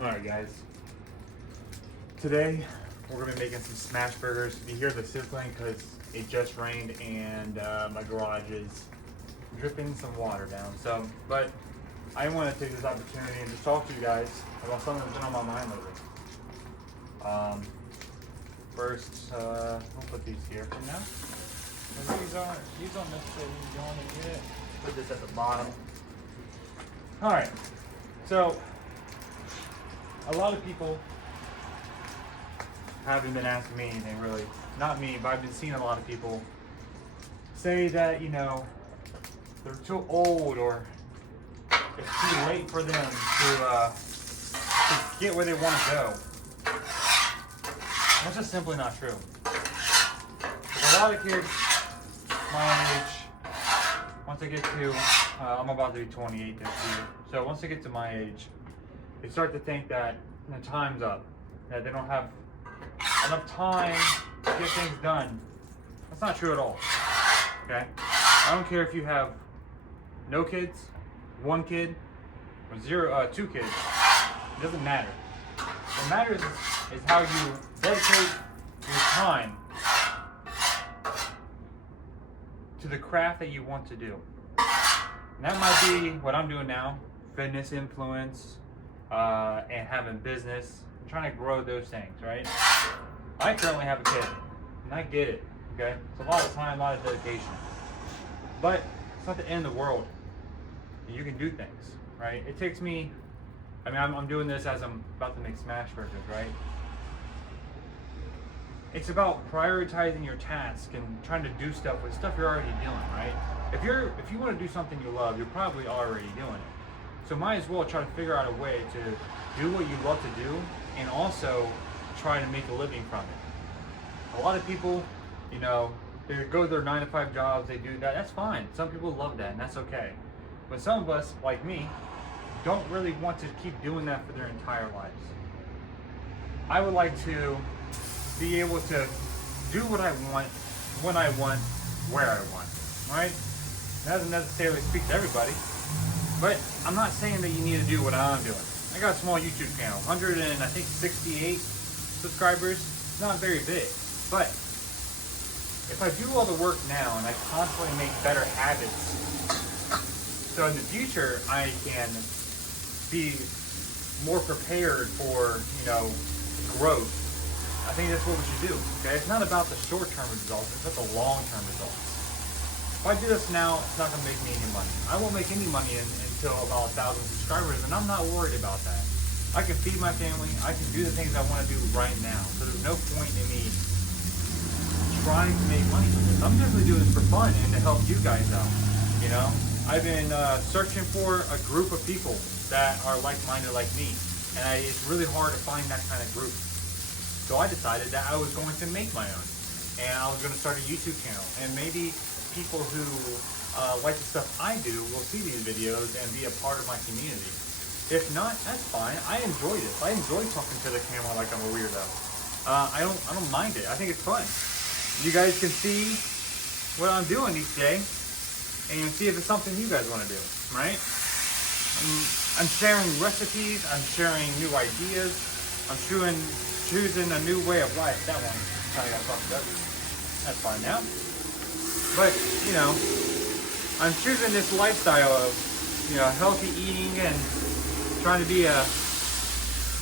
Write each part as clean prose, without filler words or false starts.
Alright guys, today we're going to be making some smash burgers. You hear the sizzling because it just rained and my garage is dripping some water down. But I want to take this opportunity and just talk to you guys about something that's been on my mind lately. First, we'll put these here for now. And these aren't necessarily going to get. Put this at the bottom. Alright, so a lot of people haven't been asking me anything really. Not me, but I've been seeing a lot of people say that, you know, they're too old or it's too late for them to get where they want to go. That's just simply not true. A lot of kids my age, once they get to, I'm about to be 28 this year, so once they get to my age, they start to think that the time's up, that they don't have enough time to get things done. That's not true at all, okay? I don't care if you have no kids, one kid, or two kids. It doesn't matter. What matters is how you dedicate your time to the craft that you want to do. And that might be what I'm doing now, fitness influence, and having business. I'm trying to grow those things, right? I currently have a kid, and I get it, okay? It's a lot of time, a lot of dedication. But it's not the end of the world. You can do things, right? It takes me, I'm doing this as I'm about to make smash burgers, right? It's about prioritizing your task and trying to do stuff with stuff you're already doing, right? If you want to do something you love, you're probably already doing it. So might as well try to figure out a way to do what you love to do and also try to make a living from it. A lot of people, you know, they go to their 9-to-5 jobs, they do that, that's fine. Some people love that and that's okay. But some of us, like me, don't really want to keep doing that for their entire lives. I would like to be able to do what I want, when I want, where I want, right? That doesn't necessarily speak to everybody, but I'm not saying that you need to do what I'm doing. I got a small YouTube channel, 168 subscribers, not very big, but if I do all the work now and I constantly make better habits, so in the future I can be more prepared for, you know, growth. I think that's what we should do, okay? It's not about the short-term results, it's about the long-term results. If I do this now, it's not gonna make me any money. I won't make any money until about 1,000 subscribers, and I'm not worried about that. I can feed my family, I can do the things I wanna do right now, so there's no point in me trying to make money from this. I'm definitely doing this for fun and to help you guys out, you know? I've been searching for a group of people that are like-minded like me, and it's really hard to find that kind of group. So I decided that I was going to make my own, and I was going to start a YouTube channel, and maybe people who like the stuff I do will see these videos and be a part of my community. If not, that's fine. I enjoy this. I enjoy talking to the camera like I'm a weirdo. I don't mind it. I think it's fun. You guys can see what I'm doing each day, and see if it's something you guys want to do, right? I'm sharing recipes. I'm sharing new ideas. I'm choosing a new way of life. That one kind of got fucked up. That's fine now. But, you know, I'm choosing this lifestyle of, you know, healthy eating and trying to be a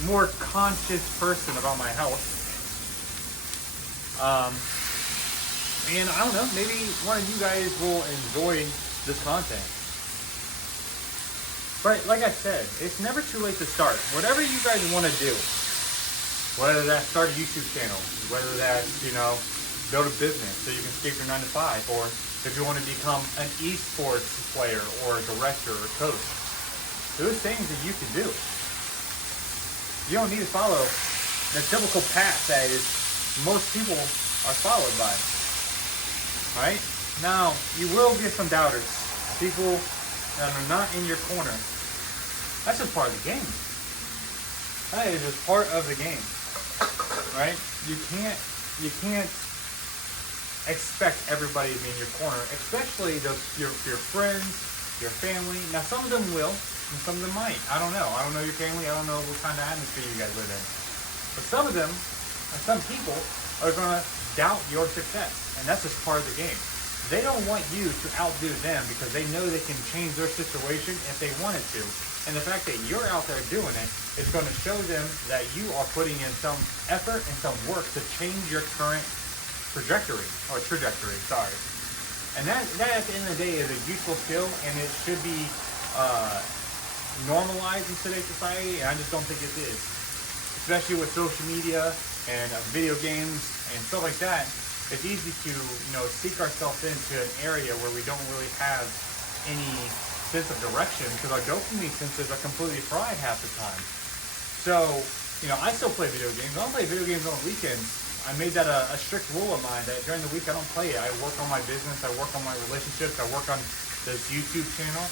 more conscious person about my health. And I don't know, maybe one of you guys will enjoy this content. But like I said, it's never too late to start. Whatever you guys want to do, whether that's start a YouTube channel, whether that's, you know, build a business so you can skip your 9-to-5, or if you want to become an esports player or a director or coach, those things that you can do. You don't need to follow the typical path that is most people are followed by. Right? Now, you will get some doubters, people that are not in your corner. That's just part of the game. That is just part of the game. Right? You can't expect everybody to be in your corner, especially your friends, your family. Now, some of them will. and some of them might. I don't know. I don't know your family. I don't know what kind of atmosphere you guys live in. But some of them, or some people, are going to doubt your success. And that's just part of the game. They don't want you to outdo them because they know they can change their situation if they wanted to. And the fact that you're out there doing it is going to show them that you are putting in some effort and some work to change your current trajectory. And that at the end of the day is a useful skill, and it should be normalized in today's society, and I just don't think it is. Especially with social media and video games and stuff like that, it's easy to seek ourselves into an area where we don't really have any sense of direction because our dopamine senses are completely fried half the time. So, I still play video games. I don't play video games on the weekends. I made that a strict rule of mine that during the week I don't play it. I work on my business, I work on my relationships, I work on this YouTube channel.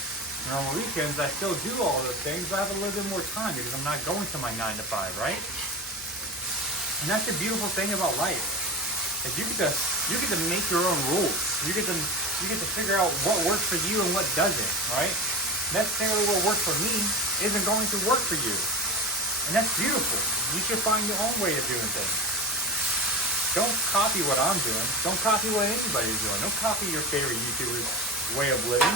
And on the weekends I still do all those things, but I have a little bit more time because I'm not going to my 9 to 5, right? And that's the beautiful thing about life. Is you get to make your own rules. You get to figure out what works for you and what doesn't, right? Necessarily what works for me isn't going to work for you. And that's beautiful. You should find your own way of doing things. Don't copy what I'm doing. Don't copy what anybody's doing. Don't copy your favorite YouTuber's way of living.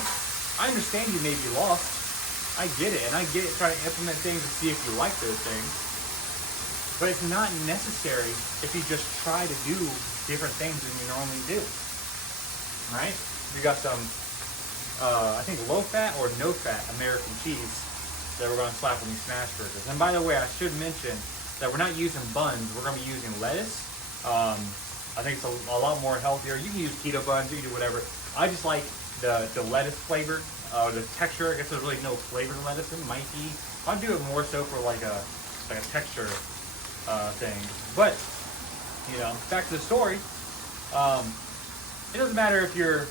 I understand you may be lost. I get it. And I get it trying to implement things to see if you like those things. But it's not necessary if you just try to do different things than you normally do. Right? We got some, I think low-fat or no-fat American cheese that we're going to slap on these smash burgers. And by the way, I should mention that we're not using buns. We're going to be using lettuce. I think it's a lot more healthier. You can use keto buns. You can do whatever. I just like the lettuce flavor, the texture. I guess there's really no flavor to lettuce. It might be. I'll do it more so for like a texture thing. But back to the story. It doesn't matter if you're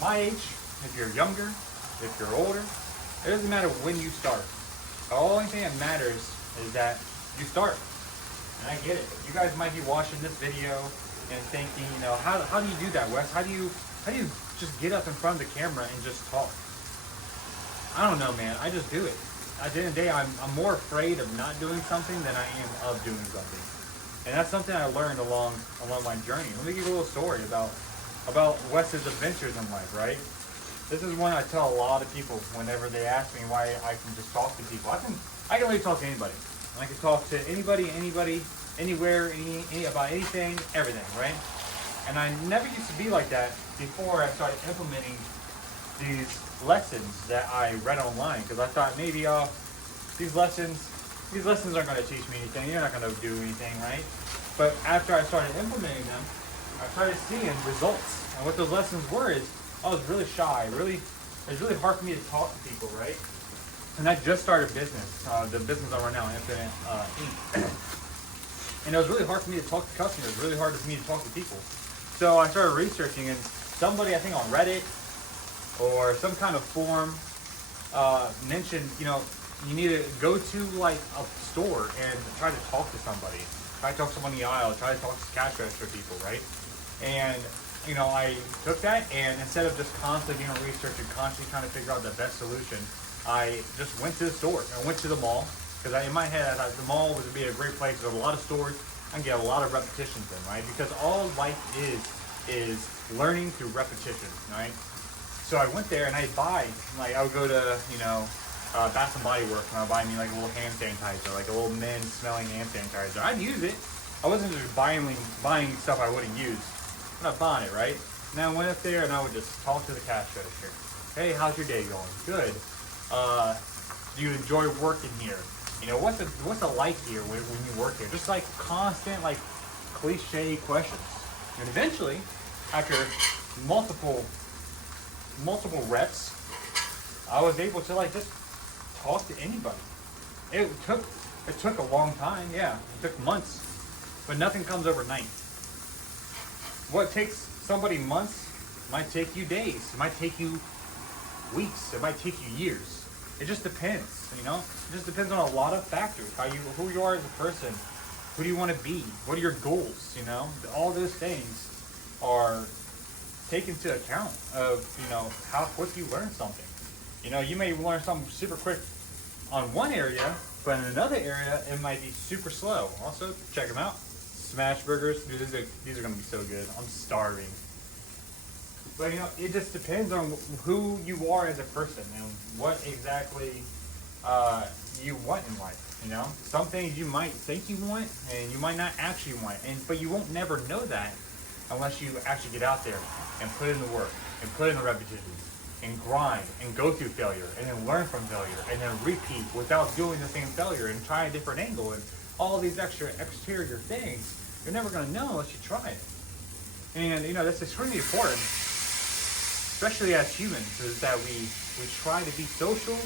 my age, if you're younger, if you're older. It doesn't matter when you start. The only thing that matters is that you start. And I get it. You guys might be watching this video and thinking, how do you do that, Wes? How do you just get up in front of the camera and just talk? I don't know, man. I just do it. At the end of the day, I'm more afraid of not doing something than I am of doing something. And that's something I learned along my journey. Let me give you a little story about Wes's adventures in life, right? This is one I tell a lot of people whenever they ask me why I can just talk to people. I can really talk to anybody. I can talk to anybody, anywhere, about anything, everything, right? And I never used to be like that before I started implementing these lessons that I read online, because I thought maybe these lessons aren't going to teach me anything. You're not going to do anything, right? But after I started implementing them, I started seeing results. And what those lessons were is I was really shy. It was really hard for me to talk to people, right? And I just started business, the business I'm right now, Infinite Inc. And it was really hard for me to talk to customers, really hard for me to talk to people. So I started researching, and somebody, I think on Reddit or some kind of forum, mentioned, you need to go to like a store and try to talk to somebody. Try to talk to someone in the aisle, try to talk to cash register people, right? And, I took that, and instead of just constantly doing research and constantly trying to figure out the best solution, I just went to the store. I went to the mall, because in my head, I thought the mall would be a great place. There's a lot of stores. I can get a lot of repetitions in, right? Because all life is learning through repetition, right? So I went there and I would go to, Bath and Body Works, and I'd buy me like a little hand sanitizer, like a little men smelling hand sanitizer. I'd use it. I wasn't just buying stuff I wouldn't use. I'm not buying it, right? And I went up there and I would just talk to the cash register. Hey, how's your day going? Good. Do you enjoy working here? What's it like here when you work here? Just like constant, like cliche questions. And eventually, after multiple reps, I was able to like just talk to anybody. It took a long time, yeah. It took months, but nothing comes overnight. What takes somebody months might take you days. It might take you weeks. It might take you years. It just depends, It just depends on a lot of factors. Who you are as a person. Who do you want to be? What are your goals, All those things are taken into account of, how quick you learn something. You know, you may learn something super quick on one area, but in another area, it might be super slow. Also, check them out. Smash Burgers. Dude, these are going to be so good. I'm starving. But, you know, it just depends on who you are as a person and what exactly you want in life. You know, some things you might think you want and you might not actually want, but you won't never know that unless you actually get out there and put in the work and put in the repetitions and grind and go through failure and then learn from failure and then repeat without doing the same failure and try a different angle and all these exterior things. You're never going to know unless you try it. And you know, that's extremely important, especially as humans, is that we try to be social,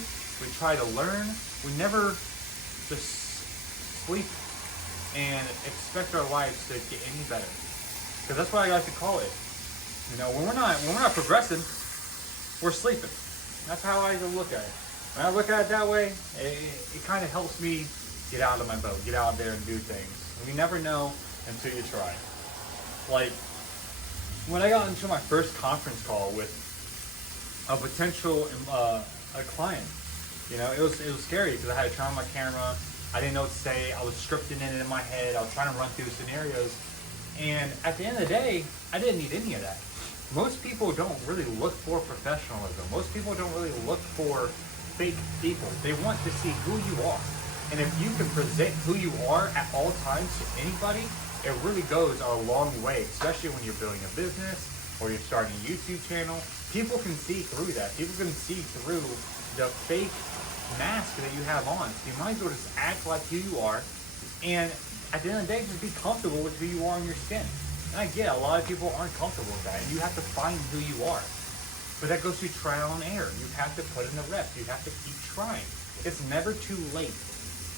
we try to learn, we never just sleep and expect our lives to get any better. Because that's what I like to call it. You know, when we're not progressing, we're sleeping. That's how I look at it. When I look at it that way, it kind of helps me get out of my boat, get out there and do things. And you never know until you try. Like, when I got into my first conference call with a potential a client, you know, it was scary because I had to turn on my camera. I didn't know what to say. I was scripting it in my head. I was trying to run through scenarios. And at the end of the day, I didn't need any of that. Most people don't really look for professionalism. Most people don't really look for fake people. They want to see who you are. And if you can present who you are at all times to anybody, it really goes a long way, especially when you're building a business or you're starting a YouTube channel. People can see through that. People can see through the fake mask that you have on. So you might as well just act like who you are, and at the end of the day, just be comfortable with who you are in your skin. And I get it, a lot of people aren't comfortable with that, and you have to find who you are. But that goes through trial and error. You have to put in the reps. You have to keep trying. It's never too late.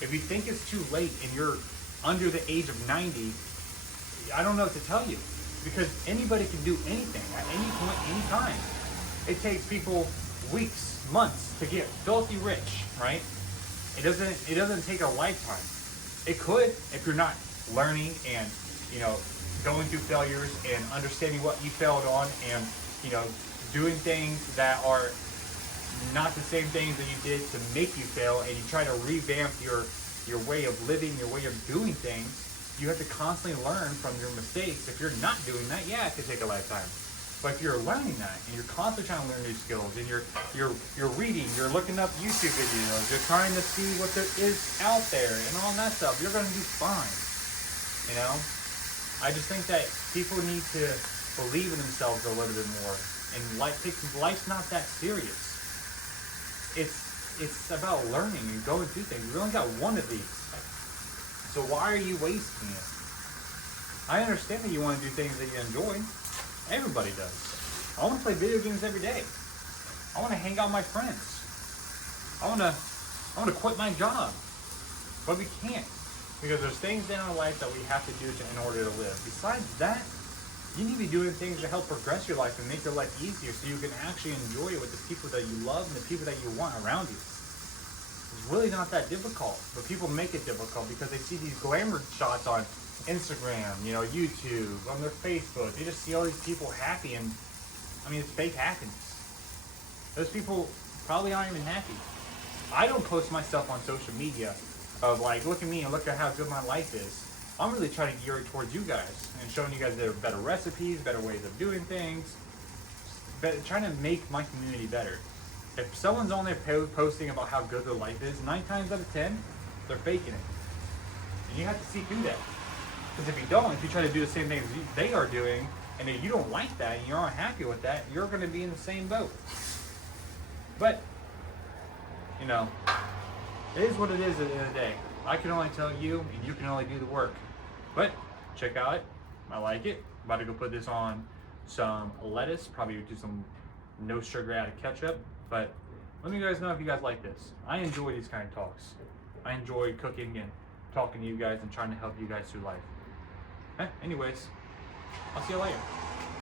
If you think it's too late and you're under the age of 90, I don't know what to tell you, because anybody can do anything at any point, any time. It takes people weeks, months to get filthy rich, right? It doesn't take a lifetime. It could if you're not learning and, you know, going through failures and understanding what you failed on and, you know, doing things that are not the same things that you did to make you fail, and you try to revamp your way of living, your way of doing things. You have to constantly learn from your mistakes. If you're not doing that, yeah, it could take a lifetime. But if you're learning that and you're constantly trying to learn new skills and you're reading, you're looking up YouTube videos, you're trying to see what there is out there and all that stuff, you're going to do fine. You know, I just think that people need to believe in themselves a little bit more, and life's not that serious. It's about learning and going through things. We only got one of these, so why are you wasting it? I understand that you want to do things that you enjoy. Everybody does. I want to play video games every day. I want to hang out with my friends. I want to quit my job, but we can't, because there's things in our life that we have to do in order to live. Besides that, you need to be doing things to help progress your life and make your life easier, so you can actually enjoy it with the people that you love and the people that you want around you. It's really not that difficult, but people make it difficult because they see these glamour shots on Instagram, you know, YouTube, on their Facebook. They just see all these people happy, and I mean, it's fake happiness. Those people probably aren't even happy. I don't post myself on social media of like, look at me and look at how good my life is. I'm really trying to gear it towards you guys and showing you guys there are better recipes, better ways of doing things, trying to make my community better. If someone's on there posting about how good their life is, 9 times out of 10, they're faking it. And you have to see through that. Because if you don't, if you try to do the same things they are doing, and if you don't like that and you're unhappy with that, you're going to be in the same boat. But, you know, it is what it is at the end of the day. I can only tell you, and you can only do the work. But check out it. I like it. I'm about to go put this on some lettuce, probably do some no sugar added ketchup. But let me guys know if you guys like this. I enjoy these kind of talks. I enjoy cooking and talking to you guys and trying to help you guys through life. Anyways, I'll see you later.